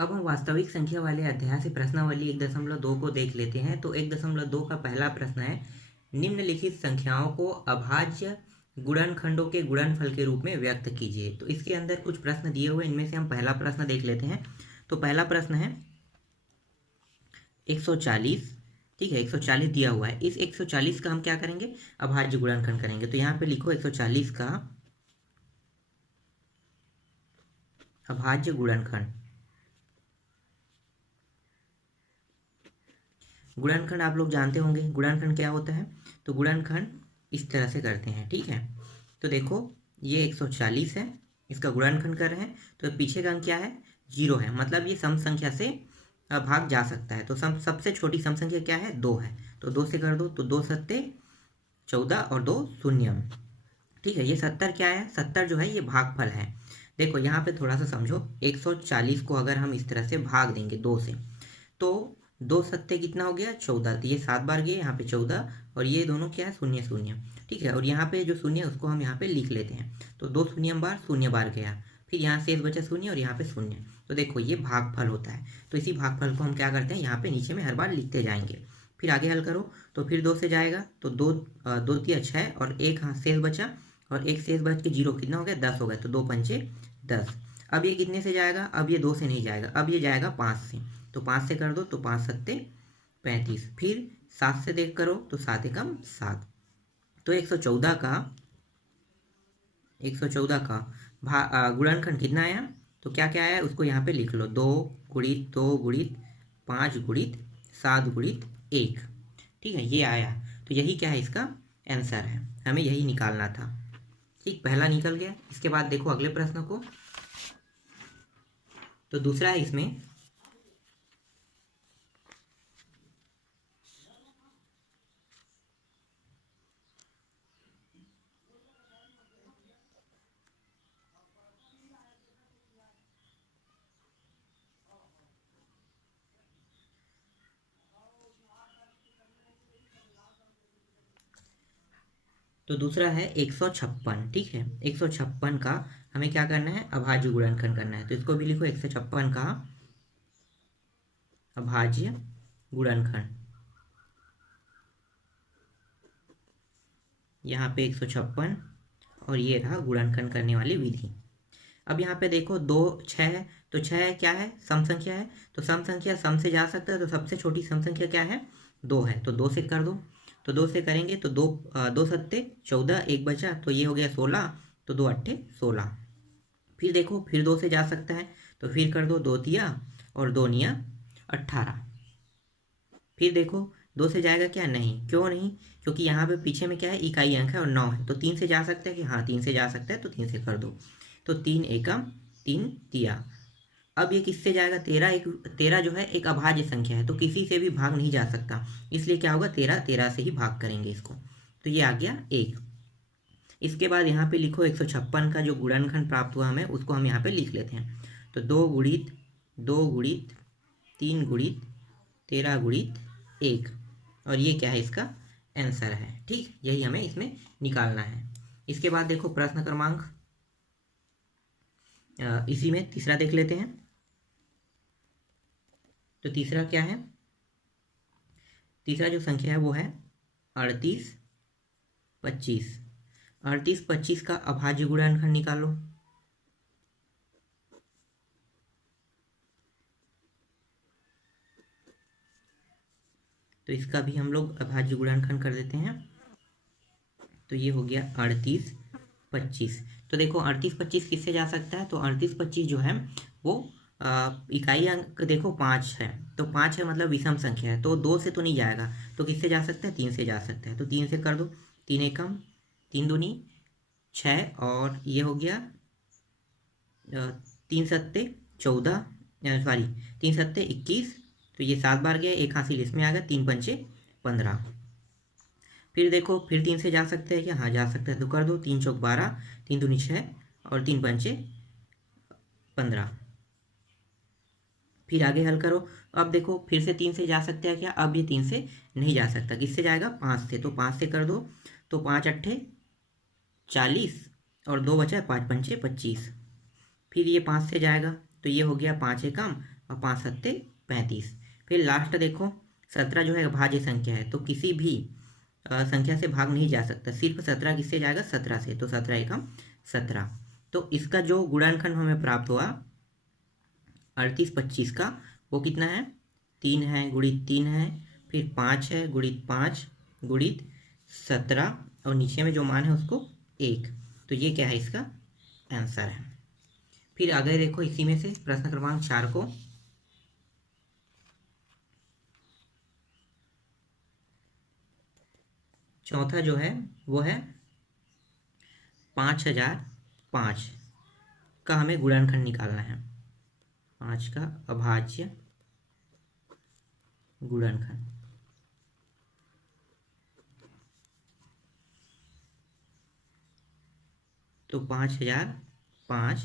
अब हम वास्तविक संख्या वाले अध्याय से प्रश्नावली 1.2 को देख लेते हैं। तो 1.2 का पहला प्रश्न है, निम्नलिखित संख्याओं को अभाज्य गुणनखंडों के गुणनफल के रूप में व्यक्त कीजिए। तो इसके अंदर कुछ प्रश्न दिए हुए, इनमें से हम पहला प्रश्न देख लेते हैं। तो पहला प्रश्न है 140, ठीक है, 140 दिया हुआ है। इस 140 का हम क्या करेंगे, अभाज्य गुणनखंड करेंगे। तो यहाँ पे लिखो 140 का अभाज्य गुणनखंड। गुणनखंड आप लोग जानते होंगे, गुणनखंड क्या होता है। तो गुणनखंड इस तरह से करते हैं, ठीक है। तो देखो ये 140 है, इसका गुणनखंड कर रहे हैं, तो पीछे का अंक क्या है, 0 है, मतलब ये सम संख्या से भाग जा सकता है। तो सबसे छोटी सम संख्या क्या है, 2 है, तो 2 से कर दो। तो 2 सत्ते 14 और 2 शून्यम, ठीक है। ये 70 क्या है, 70 जो है ये भागफल है। देखो यहाँ पे थोड़ा सा समझो, 140 को अगर हम इस तरह से भाग देंगे 2 से, तो 2 सत्ते कितना हो गया, 14। तो ये 7 बार गए, यहाँ पे 14, और ये दोनों क्या है, शून्य शून्य, ठीक है। और यहाँ पे जो शून्य है उसको हम यहाँ पे लिख लेते हैं। तो 2 शून्यम बार, शून्य बार गया, फिर यहाँ शेष बचा शून्य और यहाँ पे शून्य। तो देखो ये भागफल होता है। तो इसी भागफल को हम क्या करते हैं, यहाँ पे नीचे में हर बार लिखते जाएंगे। फिर आगे हल करो, तो फिर 2 से जाएगा, तो 2 तिया 6 और एक हाँ शेष बचा, और एक शेष बच के 0 कितना हो गया, 10 हो गया। तो 2 पंचे 10। अब ये कितने से जाएगा, अब ये 2 से नहीं जाएगा, अब ये जाएगा 5 से। तो 5 से कर दो, तो 5 सत्ते 35। फिर 7 से देख करो, तो 7 एकम 7। तो 114 का गुणनखंड कितना आया, तो क्या क्या आया उसको यहाँ पे लिख लो, 2 गुणित 2 गुणित 5 गुणित 7 गुणित 1, ठीक है, ये आया। तो यही क्या है, इसका आंसर है, हमें यही निकालना था, ठीक। पहला निकल गया। इसके बाद देखो अगले प्रश्न को। तो दूसरा है इसमें, तो दूसरा है 156, ठीक है। 156 का हमें क्या करना है, अभाज्य गुणनखंड करना है। तो इसको भी लिखो, 156 का अभाज्य गुणनखंड। यहाँ पे 156 और ये रहा गुणनखंड करने वाली विधि। अब यहाँ पे देखो 2 6 है, तो 6 क्या है, सम संख्या है। तो सम संख्या सम से जा सकता है, तो सबसे छोटी सम संख्या क्या है, 2 है। तो 2 से कर दो। तो 2 से करेंगे तो 2 सत्ते 14, एक बचा, तो ये हो गया 16। तो 2 अट्ठे 16। फिर देखो फिर 2 से जा सकता है, तो फिर कर दो, 2 तिया और 2 निया 18। फिर देखो 2 से जाएगा क्या, नहीं, क्यों नहीं, क्योंकि यहाँ पे पीछे में क्या है, इकाई अंक है और 9 है। तो 3 से जा सकता है कि, हाँ 3 से जा सकता है, तो 3 से कर दो। तो 3 एकम 3 तिया। अब ये किससे जाएगा, 13 जो है एक अभाज्य संख्या है, तो किसी से भी भाग नहीं जा सकता, इसलिए क्या होगा, 13 से ही भाग करेंगे इसको। तो ये आ गया 1। इसके बाद यहाँ पे लिखो 156 का जो गुणनखंड प्राप्त हुआ हमें, उसको हम यहाँ पे लिख लेते हैं। तो 2 गुणित 2 गुणित 3 गुणित 13 गुणित 1, और ये क्या है, इसका आंसर है, ठीक। यही हमें इसमें निकालना है। इसके बाद देखो प्रश्न क्रमांक, इसी में तीसरा देख लेते हैं। तो तीसरा क्या है, तीसरा जो संख्या है वो है 38 25। 38 25 का अभाज्य गुणनखंड निकालो। तो इसका भी हम लोग अभाज्य गुणनखंड कर देते हैं। तो ये हो गया 38 25। तो देखो 38 25 किससे जा सकता है, तो 38 25 जो है वो इकाई अंक देखो 5 है, तो 5 है मतलब विषम संख्या है, तो 2 से तो नहीं जाएगा, तो किससे जा सकता है, 3 से जा सकता है। तो 3 से कर दो, 3 एकम 3 दूनी 6, और ये हो गया 3 सत्ते 14, सॉरी 3 सत्ते 21। तो ये 7 बार गया, एक हासिल इसमें आ गया, 3 पंचे 15। फिर देखो फिर 3 से जा सकते हैं क्या, हाँ जा सकते हैं। तो कर दो, 3 चौक 12, 3 दूनी 6 और 3 पंचे 15। फिर आगे हल करो। अब देखो फिर से 3 से जा सकते हैं क्या, अब ये 3 से नहीं जा सकता, किससे जाएगा, 5 से। तो 5 से कर दो, तो 5 अट्ठे 40 और 2 बचा है, 5 पंचे 25। फिर ये 5 से जाएगा, तो ये हो गया 5 एकम और 5 सत्ते 35। फिर लास्ट देखो 17 जो है भाज्य संख्या है, तो किसी भी संख्या से भाग नहीं जा सकता, सिर्फ 17 किससे जाएगा, 17 से, तो 17 एकम 17। तो इसका जो गुणनखंड हमें प्राप्त हुआ 38 25 का, वो कितना है, 3 है गुणित 3 है, फिर 5 है गुणित 5 गुणित 17, और नीचे में जो मान है उसको 1। तो ये क्या है, इसका आंसर है। फिर आगे देखो इसी में से प्रश्न क्रमांक 4 को, चौथा जो है वो है 5005 का हमें गुणनखंड निकालना है। 5 का अभाज्य गुणनखंड। तो 5005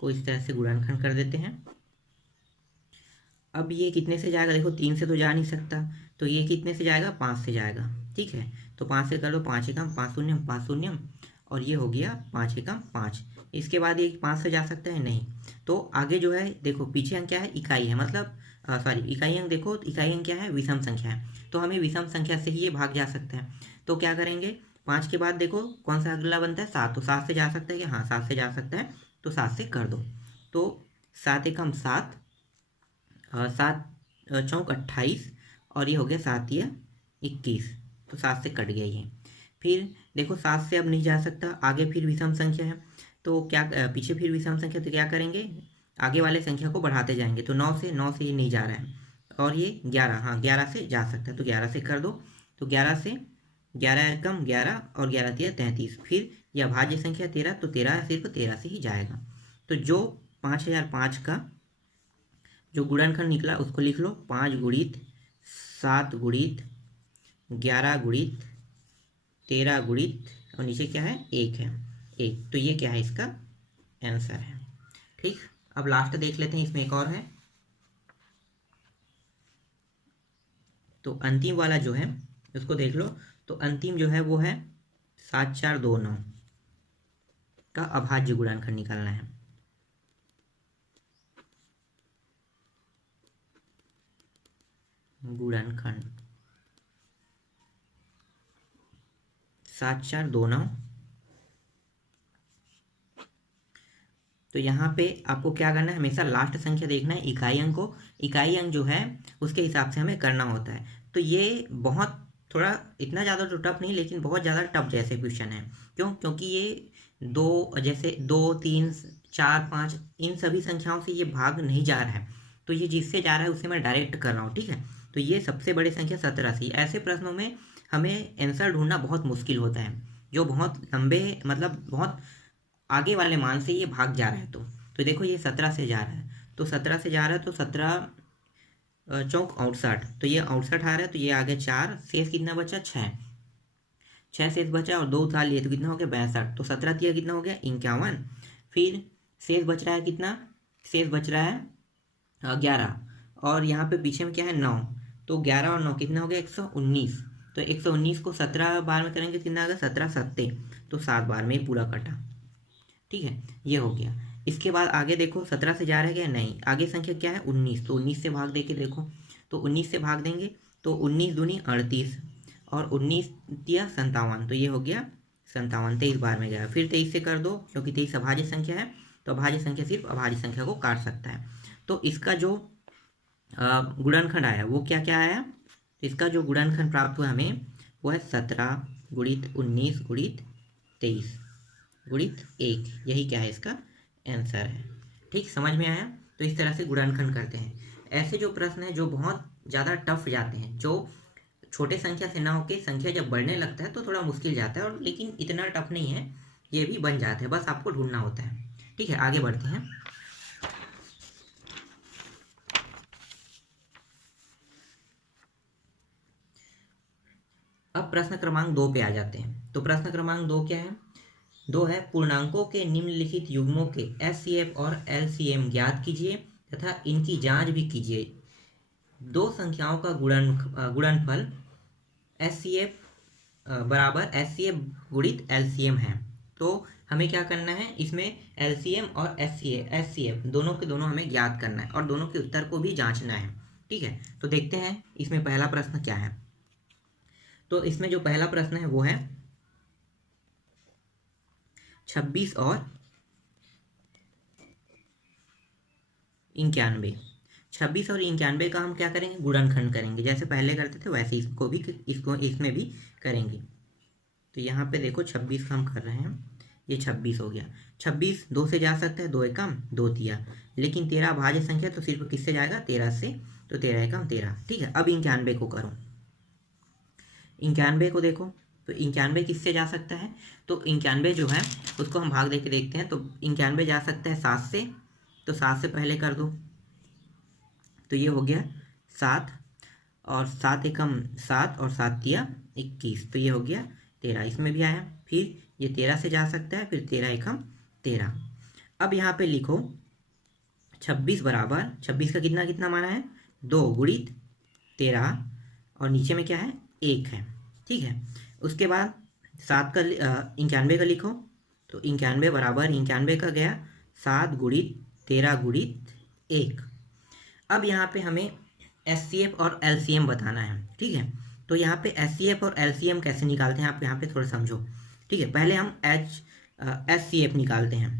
को इस तरह से गुणनखंड कर देते हैं। अब ये कितने से जाएगा, देखो 3 से तो जा नहीं सकता, तो ये कितने से जाएगा, 5 से जाएगा। ठीक है, तो 5 से कर लो, 5 एकम 5 शून्यम 5 शून्यम, और ये हो गया 5 एकम 5। इसके बाद ये 5 से जा सकता है नहीं, तो आगे जो है देखो पीछे अंक क्या है, इकाई है, मतलब सॉरी इकाई अंक, देखो इकाई अंक क्या है, विषम संख्या है, तो हमें विषम संख्या से ही ये भाग जा सकता है। तो क्या करेंगे, 5 के बाद देखो कौन सा अगला बनता है, 7, तो 7 से जा सकता है कि, हाँ 7 से जा सकता है, तो 7 से कर दो। तो 7 एकम 7, 7 चौक 28, और ये हो गया 7 या 21, तो 7 से कट गया ये। फिर देखो 7 से अब नहीं जा सकता, आगे फिर विषम संख्या है, तो क्या पीछे फिर विषम संख्या, तो क्या करेंगे, आगे वाले संख्या को बढ़ाते जाएंगे। तो 9 से ये नहीं जा रहा है, और ये 11, हाँ 11 से जा सकता है, तो 11 से कर दो। तो 11 से 11 एकम 11, और 11 तिया 33, फिर यह भाज्य संख्या 13, तो 13 सिर्फ 13 से ही जाएगा। तो जो 5005 का जो गुणनखंड निकला उसको लिख लो, 5 गुणित 7 गुणित 11 गुणित 13 गुणित, और नीचे क्या है, 1 है, 1। तो ये क्या है, इसका आंसर है। ठीक, अब लास्ट देख लेते हैं, इसमें एक और है। तो अंतिम वाला जो है उसको देख लो, तो अंतिम जो है वो है 7429 का अभाज्य गुणनखंड निकालना है। गुणनखंड 7429। तो यहाँ पे आपको क्या करना है, हमेशा लास्ट संख्या देखना है, इकाई अंक को, इकाई अंक जो है उसके हिसाब से हमें करना होता है। तो ये बहुत थोड़ा इतना ज़्यादा तो टफ नहीं, लेकिन बहुत ज़्यादा टफ जैसे क्वेश्चन है। क्यों, क्योंकि ये दो, जैसे 2 3 4 5 इन सभी संख्याओं से ये भाग नहीं जा रहा है, तो ये जिससे जा रहा है उससे मैं डायरेक्ट कर रहा हूँ। ठीक है, तो ये सबसे बड़ी संख्या 17 सी, ऐसे प्रश्नों में हमें आंसर ढूंढना बहुत मुश्किल होता है, जो बहुत लंबे, मतलब बहुत आगे वाले मान से ये भाग जा रहा है। तो देखो ये 17 से जा रहा है, तो 17 से जा रहा है, तो 17 चौक 68, तो ये 68 आ रहा है, तो ये आ गया 4, शेष कितना बचा, 6 शेष बचा, और 2 उतार लिए तो कितना हो गया, 62। तो 17 तिया कितना हो गया, 51। फिर शेष बच रहा है कितना, शेष बच रहा है 11, और यहाँ पे पीछे में क्या है, 9, तो 11 और 9 कितना हो गया, 119। तो 119 को 17 बार में करेंगे कितना आ गया, 17 सत्ते, तो 7 बार में ही पूरा कटा। ठीक है, ये हो गया। इसके बाद आगे देखो 17 से जा रहा है क्या, नहीं, आगे संख्या क्या है, 19, तो 19 से भाग दे के देखो, तो 19 से भाग देंगे तो 19 दूनी 38, और 19 तिया 57, तो ये हो गया 57, 23 बार में गया। फिर 23 से कर दो, क्योंकि 23 अभाज्य संख्या है, तो अभाज्य संख्या सिर्फ अभाज्य संख्या को काट सकता है। तो इसका जो गुणनखंड आया वो क्या क्या आया, इसका जो गुणनखंड प्राप्त हुआ हमें वो है 17 गुणित 19 गुणित 23 गुणित 1, यही क्या है, इसका आंसर है। ठीक, समझ में आया। तो इस तरह से गुणनखंड करते हैं। ऐसे जो प्रश्न है जो बहुत ज़्यादा टफ जाते हैं, जो छोटे संख्या से ना होके संख्या जब बढ़ने लगता है तो थोड़ा मुश्किल जाता है, और लेकिन इतना टफ नहीं है, ये भी बन जाते हैं, बस आपको ढूंढना होता है। ठीक है, आगे बढ़ते हैं। अब प्रश्न क्रमांक 2 पे आ जाते हैं। तो प्रश्न क्रमांक 2 क्या है, 2 है, पूर्णांकों के निम्नलिखित युग्मों के एचसीएफ और एलसीएम ज्ञात कीजिए तथा इनकी जांच भी कीजिए। दो संख्याओं का गुणनफल एचसीएफ बराबर एचसीएफ गुणित एलसीएम है। तो हमें क्या करना है, इसमें एलसीएम और एचसीएफ दोनों के दोनों हमें ज्ञात करना है और दोनों के उत्तर को भी जांचना है। ठीक है, तो देखते हैं इसमें पहला प्रश्न क्या है। तो इसमें जो पहला प्रश्न है वो है 26 और 91। 26 और 91 का हम क्या करेंगे, गुणनखंड करेंगे, जैसे पहले करते थे वैसे इसको इसमें भी करेंगे। तो यहाँ पे देखो 26 का हम कर रहे हैं, ये 26 हो गया। 26 2 से जा सकता है, 2 एकम 2 तिया, लेकिन 13 भाज्य संख्या तो सिर्फ किससे जाएगा, 13 से, तो 13 एकम 13। ठीक है, अब 91 को करो। 91 को देखो, तो 91 किससे जा सकता है, तो 91 जो है उसको हम भाग दे के देखते हैं। तो 91 जा सकता है 7 से, तो 7 से पहले कर दो, तो ये हो गया 7, और 7 एकम 7 और 7 तिया 21, तो ये हो गया 13, इसमें भी आया। फिर ये 13 से जा सकता है, फिर 13 एकम 13। अब यहाँ पे लिखो 26 बराबर, 26 का कितना कितना माना है, 2 गुणित 13, और नीचे में क्या है, 1 है। ठीक है, उसके बाद 7 का 91 का लिखो, तो 91 बराबर 91 का गया 7 गुणित 13 गुणित 1। अब यहाँ पे हमें एचसीएफ और एलसीएम बताना है। ठीक है, तो यहाँ पे एचसीएफ और एलसीएम कैसे निकालते हैं, आप यहाँ पे थोड़ा समझो। ठीक है, पहले हम एचसीएफ निकालते हैं।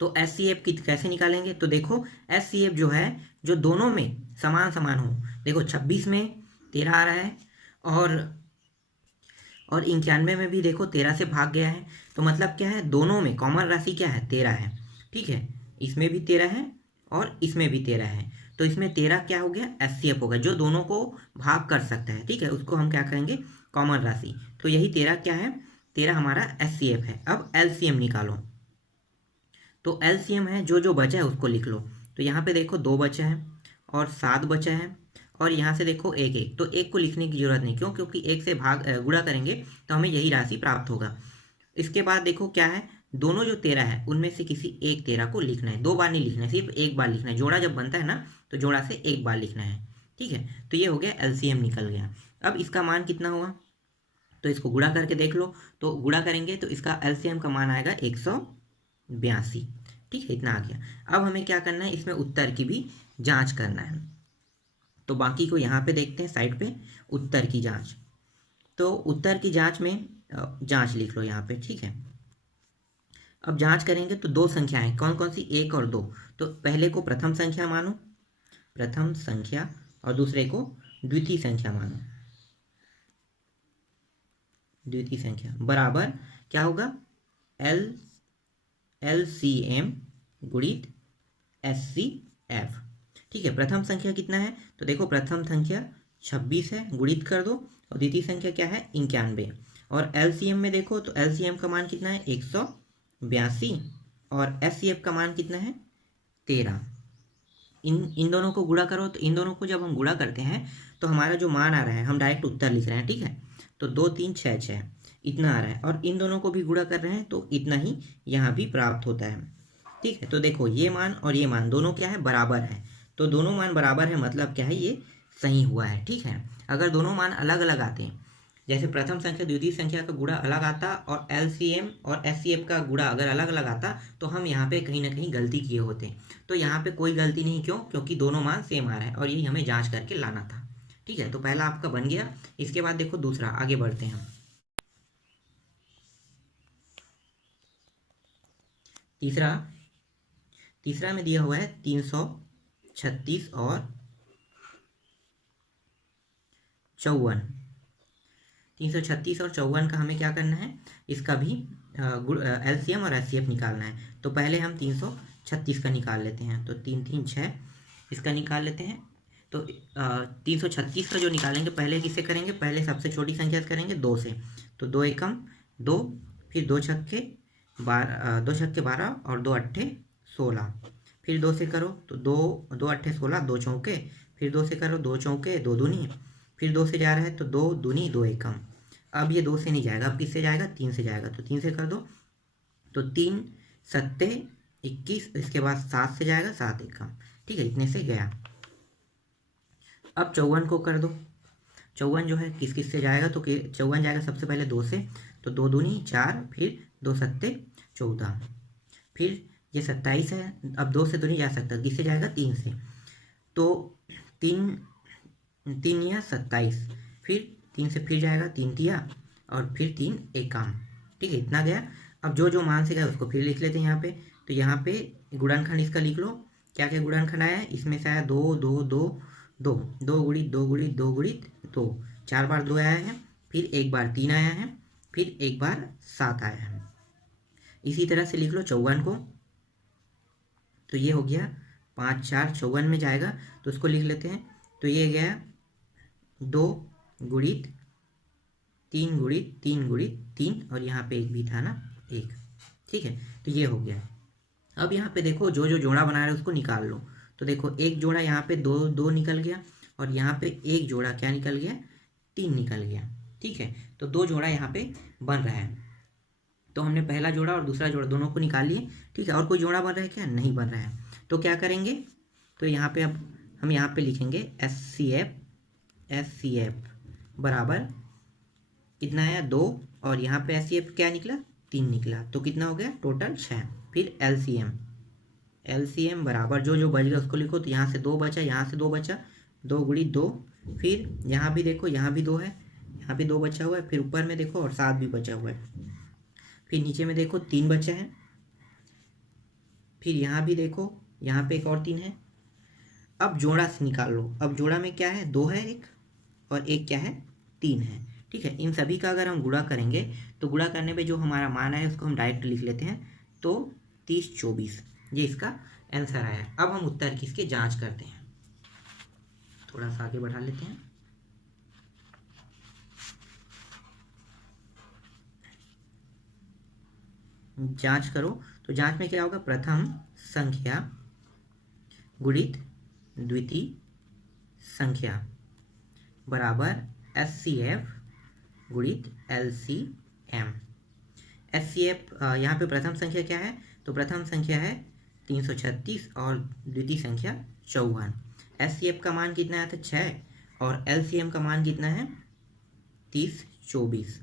तो एचसीएफ की कैसे निकालेंगे, तो देखो एचसीएफ जो है, जो दोनों में समान समान हो। देखो 26 में 13 आ रहा है, और 91 में भी देखो 13 से भाग गया है, तो मतलब क्या है, दोनों में कॉमन राशि क्या है, 13 है। ठीक है, इसमें भी 13 है और इसमें भी 13 है, तो इसमें 13 क्या हो गया, एचसीएफ होगा, जो दोनों को भाग कर सकता है। ठीक है, उसको हम क्या करेंगे, कॉमन राशि। तो यही 13 क्या है, 13 हमारा एचसीएफ है। अब एलसीएम निकालो, तो एलसीएम है, जो जो बचा है उसको लिख लो। तो यहाँ पे देखो 2 बचा है और 7 बचा है, और यहाँ से देखो 1 1, तो 1 को लिखने की जरूरत नहीं, क्यों, क्योंकि 1 से गुणा करेंगे तो हमें यही राशि प्राप्त होगा। इसके बाद देखो क्या है, दोनों जो 13 है उनमें से किसी एक 13 को लिखना है, 2 बार नहीं लिखना है, सिर्फ 1 बार लिखना है। जोड़ा जब बनता है ना, तो जोड़ा से 1 बार लिखना है। ठीक है, तो ये हो गया एलसीएम निकल गया। अब इसका मान कितना हुआ, तो इसको गुणा करके देख लो, तो गुणा करेंगे तो इसका एलसीएम का मान आएगा 182। ठीक है, इतना आ गया। अब हमें क्या करना है, इसमें उत्तर की भी जांच करना है। तो बाकी को यहाँ पे देखते हैं साइड पे, उत्तर की जांच। तो उत्तर की जांच में जांच लिख लो यहाँ पे। ठीक है, अब जांच करेंगे तो 2 संख्याएं, कौन कौन सी, 1 और 2। तो पहले को प्रथम संख्या मानो, प्रथम संख्या, और दूसरे को द्वितीय संख्या मानो, द्वितीय संख्या, बराबर क्या होगा, एलसीएम गुणित एचसीएफ। ठीक है, प्रथम संख्या कितना है, तो देखो प्रथम संख्या 26 है, गुणित कर दो, और द्वितीय संख्या क्या है, 91। और एलसीएम में देखो तो एलसीएम का मान कितना है, 182, और एचसीएफ का मान कितना है, 13। इन दोनों को गुणा करो, तो इन दोनों को जब हम गुणा करते हैं तो हमारा जो मान आ रहा है, हम डायरेक्ट उत्तर लिख रहे हैं। ठीक है, तो 2 3 6 6 इतना आ रहा है, और इन दोनों को भी गुणा कर रहे हैं तो इतना ही यहाँ भी प्राप्त होता है। ठीक है, तो देखो ये मान और ये मान दोनों क्या है, बराबर है। तो दोनों मान बराबर है, मतलब क्या है, ये सही हुआ है। ठीक है, अगर दोनों मान अलग अलग आते हैं, जैसे प्रथम संख्या द्वितीय संख्या का गुणा अलग आता और एलसीएम और एचसीएफ का गुणा अगर अलग अलग आता, तो हम यहाँ पे कहीं ना कहीं गलती किए होते। तो यहाँ पे कोई गलती नहीं, क्यों, क्योंकि दोनों मान सेम आ रहा है, और यही हमें जांच करके लाना था। ठीक है, तो पहला आपका बन गया। इसके बाद देखो दूसरा, आगे बढ़ते हैं हम। तीसरा में दिया हुआ है 336 और 54। 336 और 54 का हमें क्या करना है, इसका भी एलसीएम और एचसीएफ निकालना है। तो पहले हम 336 का निकाल लेते हैं, तो 3 3 6 इसका निकाल लेते हैं। तो 336 का जो निकालेंगे, पहले किससे करेंगे, पहले सबसे छोटी संख्या से करेंगे, 2 से। तो 2 एकम 2, फिर 2 छक्के 12 और 2 अट्ठे 16, फिर 2 से करो तो 2 अट्ठे 16, 2 चौके, फिर 2 से करो 2 चौके 2 दूनी, फिर 2 से जा रहा है तो 2 दूनी 2 एकम। अब ये 2 से नहीं जाएगा, अब किससे जाएगा, 3 से जाएगा, तो 3 से कर दो, तो 3 सत्ते 21, इसके बाद 7 से जाएगा 7 एकम। ठीक है, इतने से गया। अब 54 को कर दो। 54 जो है किस किस से जाएगा, तो 54 जाएगा सबसे पहले 2 से, तो 2 दूनी 4, फिर 2 सत्ते 14। फिर ये 27 है, अब 2 से तो नहीं जा सकता, किससे जाएगा, 3 से, तो 3 3 या 27, फिर 3 से फिर जाएगा, 3 तिया और फिर 3 एकम, ठीक है, इतना गया। अब जो जो मान से गया उसको फिर लिख लेते हैं यहाँ पे। तो यहाँ पे गुणनखंड इसका लिख लो, क्या क्या गुणनखंड आया है, इसमें से आया 2 2 2 2, 2 गुणित 2 गुणित 2 गुणित 2, 4 बार 2 आया है, फिर एक बार 3 आया है, फिर एक बार 7 आया है। इसी तरह से लिख लो 54 को, तो ये हो गया 5 4 54 में जाएगा, तो उसको लिख लेते हैं। तो ये गया 2 गुणित 3 गुणित 3 गुणित 3, और यहाँ पे एक भी था ना, 1, ठीक है, तो ये हो गया। अब यहाँ पे देखो जो जो जोड़ा बना रहे उसको निकाल लो। तो देखो एक जोड़ा यहाँ पे 2 2 निकल गया, और यहाँ पे एक जोड़ा क्या निकल गया, 3 निकल गया, ठीक है। तो 2 जोड़ा यहाँ पे बन रहा है, तो हमने पहला जोड़ा और दूसरा जोड़ा दोनों को निकाल लिए, ठीक है। और कोई जोड़ा बन रहा है क्या, नहीं बन रहा है, तो क्या करेंगे, तो यहाँ पे अब हम यहाँ पे लिखेंगे SCF बराबर कितना है, 2, और यहाँ पे SCF क्या निकला, 3 निकला, तो कितना हो गया टोटल 6। फिर LCM बराबर जो जो बच गया उसको लिखो, तो यहाँ से 2 बचा, यहाँ से 2 बचा, 2 गुणित 2, फिर यहाँ भी देखो, यहाँ भी 2 है, यहाँ भी 2 बचा हुआ है, फिर ऊपर में देखो और 7 भी बचा हुआ है, फिर नीचे में देखो 3 बचा है, फिर यहाँ भी देखो, यहाँ पे एक और 3 है। अब जोड़ा से निकाल लो, अब जोड़ा में क्या है, 2 है एक, और एक क्या है, 3 है, ठीक है। इन सभी का अगर हम गुणा करेंगे तो गुणा करने पे जो हमारा मान है उसको हम डायरेक्ट लिख लेते हैं, तो 30 24, ये इसका आंसर आया। अब हम उत्तर की इसकी जांच करते हैं, थोड़ा सा आगे बढ़ा लेते हैं। जांच करो, तो जांच में क्या होगा, प्रथम संख्या गुणित द्वितीय संख्या बराबर SCF गुणित LCM। SCF यहाँ पे प्रथम संख्या क्या है, तो प्रथम संख्या है 336 और द्वितीय संख्या 54। SCF का मान कितना आया था, 6, और LCM का मान कितना है, 30 24।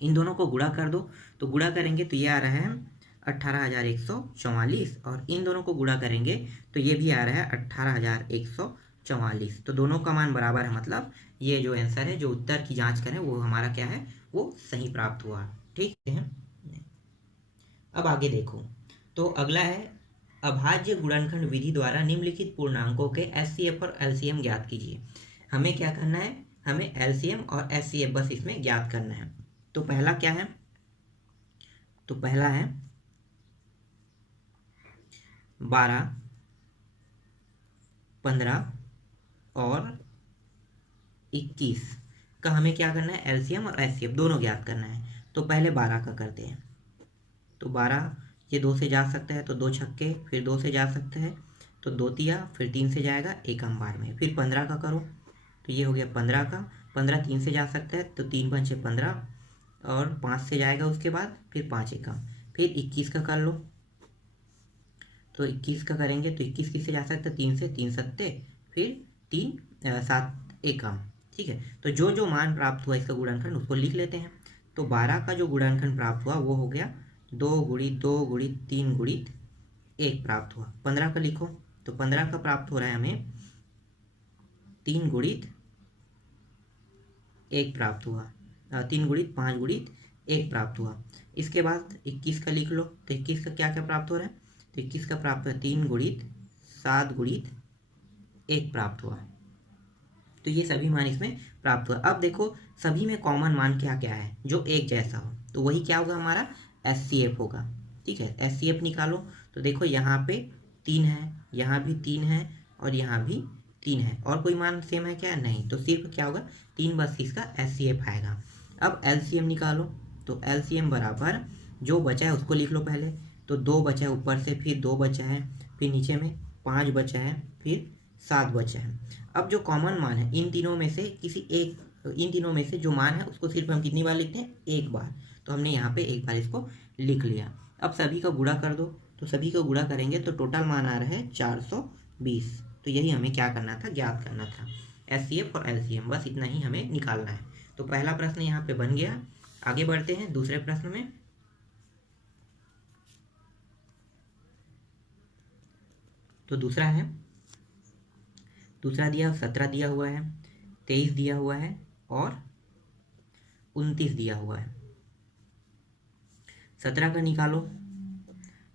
इन दोनों को गुणा कर दो, तो गुणा करेंगे तो ये आ रहा है 18,144, और इन दोनों को गुणा करेंगे तो ये भी आ रहा है 18,144। तो दोनों का मान बराबर है, मतलब ये जो आंसर है, जो उत्तर की जांच करें वो हमारा क्या है, वो सही प्राप्त हुआ, ठीक है। अब आगे देखो, तो अगला है अभाज्य गुणनखंड विधि द्वारा निम्नलिखित पूर्णांकों के SCF और LCM ज्ञात कीजिए। हमें क्या करना है, हमें LCM और SCF बस इसमें ज्ञात करना है। तो पहला क्या है, तो पहला है 12 15 और 21 का हमें क्या करना है, LCM और SCF दोनों ज्ञात करना है। तो पहले 12 का करते हैं, तो 12 ये 2 से जा सकता है, तो 2 छक्के, फिर 2 से जा सकते हैं, तो 2 तिया, फिर 3 से जाएगा एकम बार में। फिर 15 का करो, तो ये हो गया 15 का, 15 3 से जा सकता है, तो 3 5 15, और 5 से जाएगा उसके बाद, फिर 5 एकम। फिर 21 का कर लो, तो 21 का करेंगे तो 21 किससे जा सकता है, 3 से, 3 सत्ते, फिर 3 7 एकम, ठीक है। तो जो जो मान प्राप्त हुआ इसका गुणनखंड उसको लिख लेते हैं। तो 12 का जो गुणनखंड प्राप्त हुआ वो हो गया 2 गुणित 2 गुणित 3 गुणित 1 प्राप्त हुआ। 15 का लिखो, तो 15 का प्राप्त हो रहा है हमें 3 गुणित 1 प्राप्त हुआ, 3 गुणित 5 गुणित 1 प्राप्त हुआ। इसके बाद 21 का लिख लो, तो 21 का क्या क्या प्राप्त हो रहा है, तो 21 का प्राप्त हुआ 3 गुणित 7 गुणित 1 प्राप्त हुआ। तो ये सभी मान इसमें प्राप्त हुआ। अब देखो सभी में कॉमन मान क्या क्या है, जो एक जैसा हो, तो वही क्या होगा, हमारा SCF होगा, ठीक है। SCF निकालो, तो देखो यहाँ पे 3 है, यहाँ भी 3 है, और यहाँ भी 3 है, और कोई मान सेम है क्या, नहीं, तो सिर्फ क्या होगा 3 बस इसका SCF आएगा। अब LCM निकालो, तो LCM बराबर जो बचा है उसको लिख लो पहले, तो 2 बचा है ऊपर से, फिर 2 बचा है, फिर नीचे में 5 बचा है, फिर 7 बचा है। अब जो कॉमन मान है इन तीनों में से इन तीनों में से जो मान है उसको सिर्फ हम कितनी बार लिखते हैं, एक बार, तो हमने यहाँ पे एक बार इसको लिख लिया। अब सभी का गुणा कर दो, तो सभी का गुणा करेंगे तो टोटल मान आ रहा है 420। तो यही हमें क्या करना था, ज्ञात करना था, SCF और LCM, बस इतना ही हमें निकालना है। तो पहला प्रश्न यहाँ पे बन गया। आगे बढ़ते हैं दूसरे प्रश्न में। तो दूसरा है, दूसरा दिया 17 दिया हुआ है, 23 दिया हुआ है और 29 दिया हुआ है। 17 का निकालो,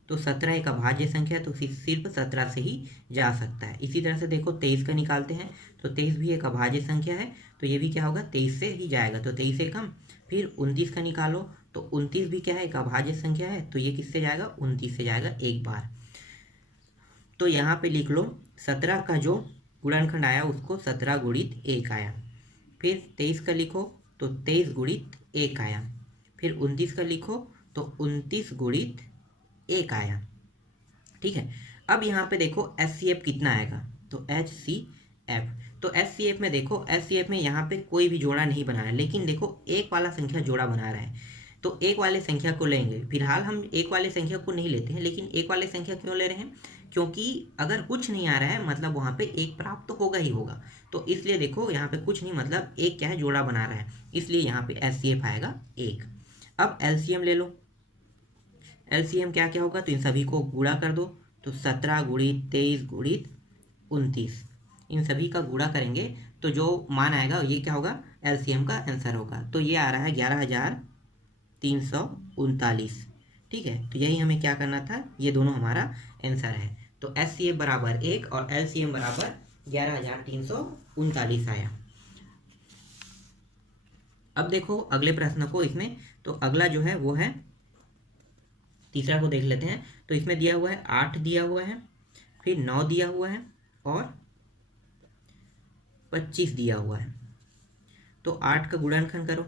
तो 17 एक अभाज्य संख्या है, तो सिर्फ 17 से ही जा सकता है। इसी तरह से देखो 23 का निकालते हैं, तो 23 भी एक अभाज्य संख्या है, तो ये भी क्या होगा 23 से ही जाएगा, तो 23 से कम। फिर 29 का निकालो, तो 29 भी क्या है एक अभाज्य संख्या है, तो ये किससे जाएगा 29 से जाएगा एक बार। तो यहाँ पे लिख लो 17 का जो गुणनखंड आया उसको 17 गुणित 1 आया। फिर 23 का लिखो तो 23 गुणित 1 आया। फिर 29 का लिखो तो 29 गुणित 1 आया। ठीक है, अब यहाँ पे देखो HCF कितना आएगा, तो HCF, तो HCF में देखो HCF में यहाँ पे कोई भी जोड़ा नहीं बना रहा है, लेकिन देखो एक वाला संख्या जोड़ा बना रहा है, तो एक वाले संख्या को लेंगे। फिलहाल हम एक वाले संख्या को नहीं लेते हैं, लेकिन एक वाले संख्या क्यों ले रहे हैं, क्योंकि अगर कुछ नहीं आ रहा है मतलब वहाँ पे एक प्राप्त तो होगा ही होगा, तो इसलिए देखो यहाँ पे कुछ नहीं मतलब एक क्या है जोड़ा बना रहा है, इसलिए यहाँ पे HCF आएगा 1। अब LCM ले लो, LCM क्या क्या होगा, तो इन सभी को गुणा कर दो, तो 17 गुणित 23 गुणित 29, इन सभी का गुणा करेंगे तो जो मान आएगा ये क्या होगा LCM का आंसर होगा। तो ये आ रहा है 11,339। ठीक है, तो यही हमें क्या करना था, ये दोनों हमारा आंसर है। तो HCF बराबर 1 और LCM बराबर 11,339 आया। अब देखो अगले प्रश्न को, इसमें तो अगला जो है वो है तीसरा को देख लेते हैं। तो इसमें दिया हुआ है 8 दिया हुआ है, फिर 9 दिया हुआ है और 25 दिया हुआ है। तो 8 का गुणनखंड करो,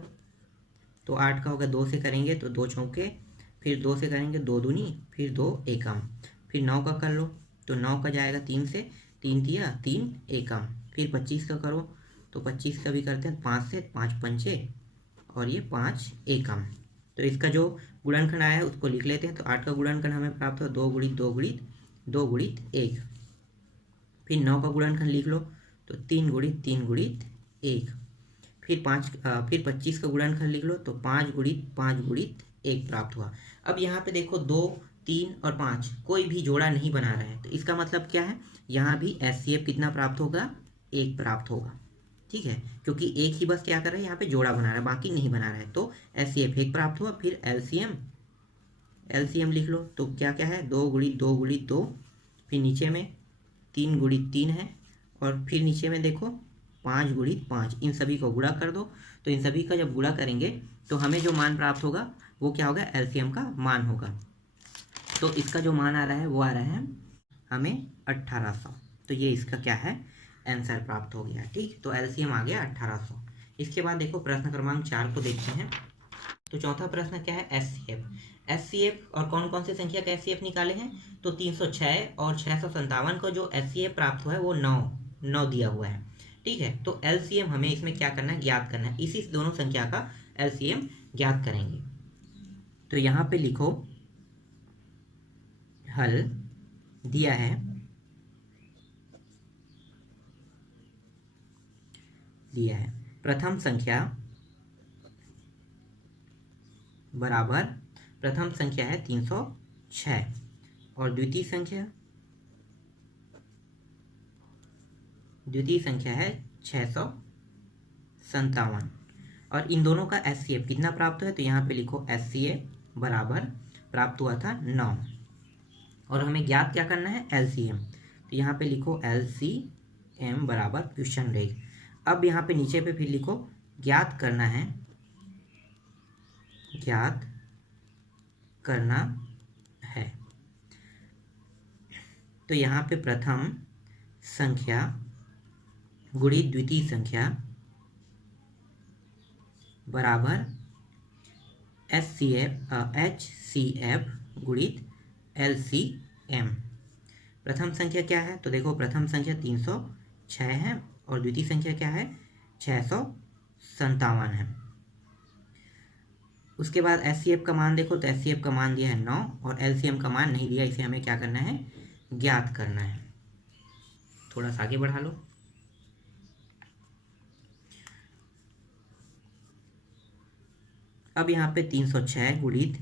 तो 8 का होगा 2 से करेंगे तो 2 चौके, फिर 2 से करेंगे 2 दूनी, फिर 2 एकम। फिर 9 का कर लो, तो 9 का जाएगा 3 से, 3 दिया 3 एकम। फिर 25 का करो, तो 25 का भी करते हैं 5 से, 5 पंचे और ये 5 एकम। तो इसका जो गुणनखंड आया है उसको लिख लेते हैं। तो 8 का गुणनखंड हमें प्राप्त हो 2 गुणित 2 गुणित 2 गुणित 1। फिर 9 का गुणनखंड लिख लो, तो 3 गुणित 3 गुणित 1। फिर 25 का गुणनखंड लिख लो, तो 5 गुणित 1 प्राप्त हुआ। अब यहाँ पे देखो 2, 3 और 5 कोई भी जोड़ा नहीं बना रहा है, तो इसका मतलब क्या है, यहाँ भी HCF कितना प्राप्त होगा 1 प्राप्त होगा। ठीक है, क्योंकि एक ही बस क्या कर रहा है यहाँ पे जोड़ा बना रहा है, बाकी नहीं बना रहा है, तो HCF 1 प्राप्त हुआ। फिर LCM लिख लो, तो क्या क्या है 2 गुणित 2 गुणित 2, फिर नीचे में 3 गुणित 3 है, और फिर नीचे में देखो 5 गुणित 5, इन सभी को गुणा कर दो। तो इन सभी का जब गुणा करेंगे तो हमें जो मान प्राप्त होगा वो क्या होगा LCM का मान होगा। तो इसका जो मान आ रहा है वो आ रहा है हमें 1800। तो ये इसका क्या है आंसर प्राप्त हो गया। ठीक, तो LCM आ गया 1800। इसके बाद देखो प्रश्न क्रमांक 4 को देखते हैं। तो चौथा प्रश्न क्या है HCF और कौन कौन से संख्या का HCF निकाले हैं, तो 306 और 657 को जो HCF प्राप्त हुआ है वो 9 दिया हुआ है। ठीक है, तो LCM हमें इसमें क्या करना है ज्ञात करना है, इसी दोनों संख्या का LCM ज्ञात करेंगे। तो यहाँ पे लिखो हल दिया है प्रथम संख्या बराबर, प्रथम संख्या है 306 और द्वितीय संख्या है 657, और इन दोनों का HCF कितना प्राप्त है, तो यहाँ पे लिखो HCF बराबर प्राप्त हुआ था 9, और हमें ज्ञात क्या करना है LCM। तो यहाँ पे लिखो LCM बराबर क्वेश्चन रेग। अब यहाँ पे नीचे पे फिर लिखो ज्ञात करना है। तो यहाँ पे प्रथम संख्या गुणित द्वितीय संख्या बराबर HCF गुणित LCM। प्रथम संख्या क्या है, तो देखो प्रथम संख्या 306 है और द्वितीय संख्या क्या है 657 है। उसके बाद HCF का मान देखो, तो HCF का मान दिया है 9 और LCM का मान नहीं दिया, इसे हमें क्या करना है ज्ञात करना है। थोड़ा सा आगे बढ़ा लो। अब यहाँ पे 306 गुणित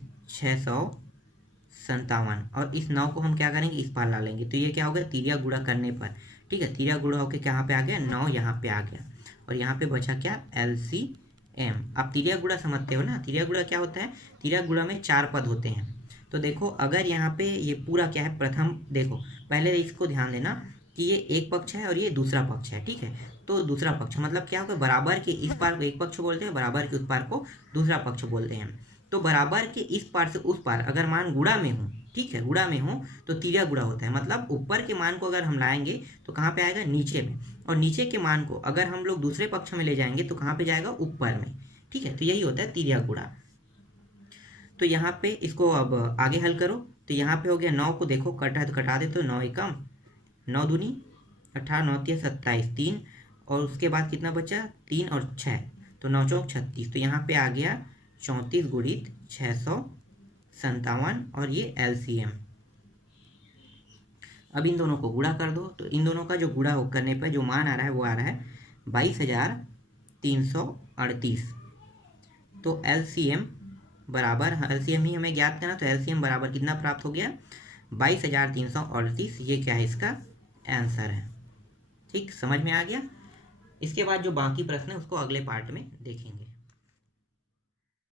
57 और इस 9 को हम क्या करेंगे, इस पार ला लेंगे। तो ये क्या होगा, तिरिया गुणा करने पर, ठीक है, तिरिया गुणा होकर कहाँ पे आ गया, 9 यहाँ पे आ गया। और यहाँ पे बचा क्या, LCM। आप तिरिया गुणा समझते हो ना, तिरिया गुणा क्या होता है, तिरिया गुणा में 4 पद होते हैं। तो देखो अगर यहाँ पे ये पूरा क्या है, प्रथम देखो पहले इसको ध्यान देना कि ये एक पक्ष है और ये दूसरा पक्ष है, ठीक है। तो दूसरा पक्ष मतलब क्या होगा, बराबर के इस पार को एक पक्ष बोलते हैं, बराबर के उस पार को दूसरा पक्ष बोलते हैं। तो बराबर के इस पार से उस पार अगर मान गुणा में हो, ठीक है, गुणा में हो तो तिरिया गुणा होता है। मतलब ऊपर के मान को अगर हम लाएंगे तो कहाँ पे आएगा, नीचे में, और नीचे के मान को अगर हम लोग दूसरे पक्ष में ले जाएंगे तो कहाँ पे जाएगा, ऊपर में, ठीक है। तो यही होता है तिरिया गुणा। तो यहाँ पे इसको अब आगे हल करो। तो यहाँ पे हो गया 9 को देखो कटा है तो कटा दे, तो 9 एकम 9 दूनी 18, 9 तिया 27, 3 और उसके बाद कितना बचा, 3 और 6, तो 9 चौक 36। तो यहाँ पे आ गया 34 गुणित 657 और ये LCM। अब इन दोनों को गुणा कर दो। तो इन दोनों का जो गुणा करने पर जो मान आ रहा है वो आ रहा है 22,338। तो LCM बराबर, LCM ही हमें ज्ञात करना, तो LCM बराबर कितना प्राप्त हो गया, 22,338। ये क्या है, इसका आंसर है। ठीक, समझ में आ गया। इसके बाद जो बाकी प्रश्न है उसको अगले पार्ट में देखेंगे।